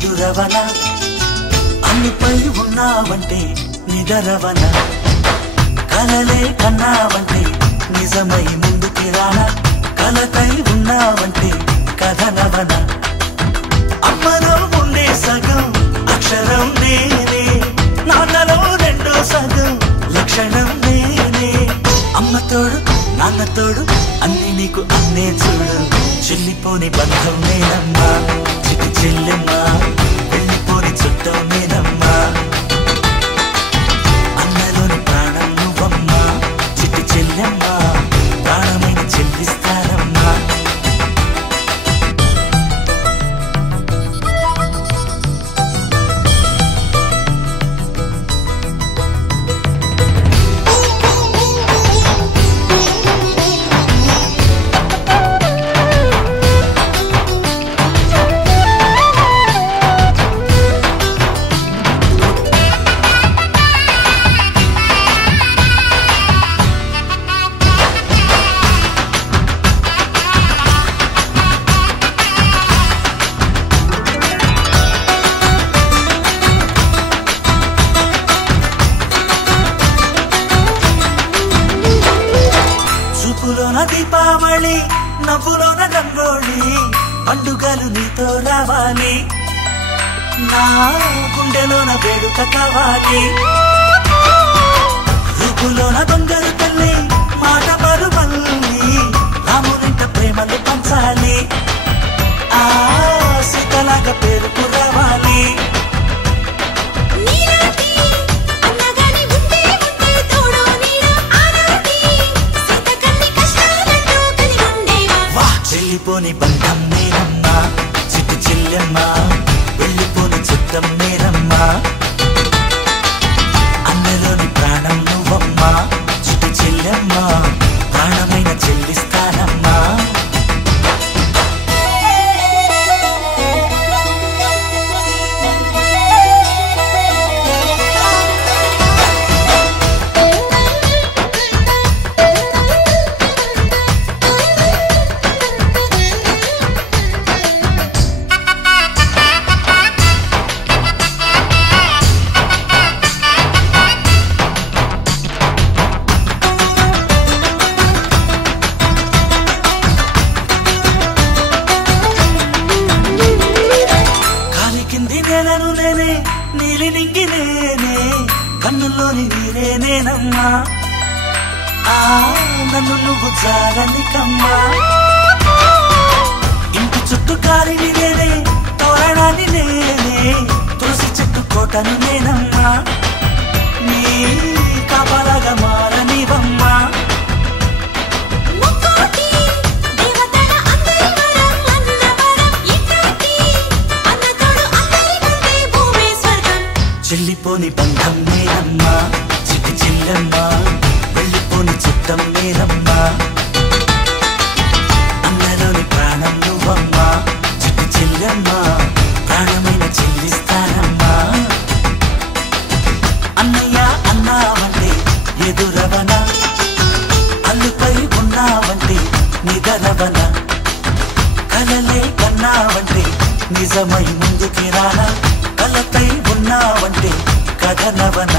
ఎదురవన అన్నిపై ఉన్నావంటే నిదరవన కలలే కన్నావంటే నిజమై ముందుకి రానా కలకై ఉన్నావంటే కథనవన అమ్మలో ఉండే సగం అక్షరం నేనే నాన్నలో రెండో సగం లక్షణం నేనే అమ్మ తోడు నాన్న తోడు అన్ని నీకు అన్నే చూడు చెల్లిపోని బంధం నేనమ్మా చిట్టి చెల్లెమ్మా వెళ్ళిపోని చుట్టం నేనమ్మా అన్నలోని ప్రాణం నువ్వమ్మా చిట్టి చెల్లెమ్మా ప్రాణమైన చెల్లిస్తానమ్మా చూపులోన దీపావళి నవ్వులోన రంగోళి పండుగలు నీతో రావాలి నా గుండెలోన వేడుక కావాలి రూపులోన దొంగలు తల్లి మాట పరుమల్లి రామునింట ప్రేమలు పంచాలి ఆ సీతలాగా పేరుకు రావాలి వెళ్ళిపోని బంధం నేనమ్మా చిట్టి చెల్లెమ్మా వెళ్ళిపోని చుట్టం నేనమ్మా అన్నలోని ప్రాణం నువ్వమ్మా చిట్టి చెల్లెమ్మా ప్రాణమైన చెల్లిస్తానమ్మా నేనే నీలి నింగి నేనే కన్నుల్లోని నీరే నేనమ్మా ఆ నన్ను నువ్వు జారనికమ్మా ఇంటి చుట్టూ కాలిని నేనే తోరణాన్ని నేనే తులసి చెట్టు కోటను నేనమ్మా నీ కాపలాగా మారనివమ్మా చెల్లిపోని బంధం నేనమ్మా చిట్టి చెల్లెమ్మా వెళ్ళిపోని చుట్టం నేనమ్మా అన్నలోని ప్రాణం నువ్వమ్మా చిట్టి చెల్లెమ్మా ప్రాణమైన చెల్లిస్తానమ్మా అన్నయ్య అన్నావంటే ఎదురవన అల్లుపై ఉన్నావంటే నిదరవన కలలే కన్నావంటే నిజమై ముందుకి రానా కలకై ఉన్నావంటే కథనవన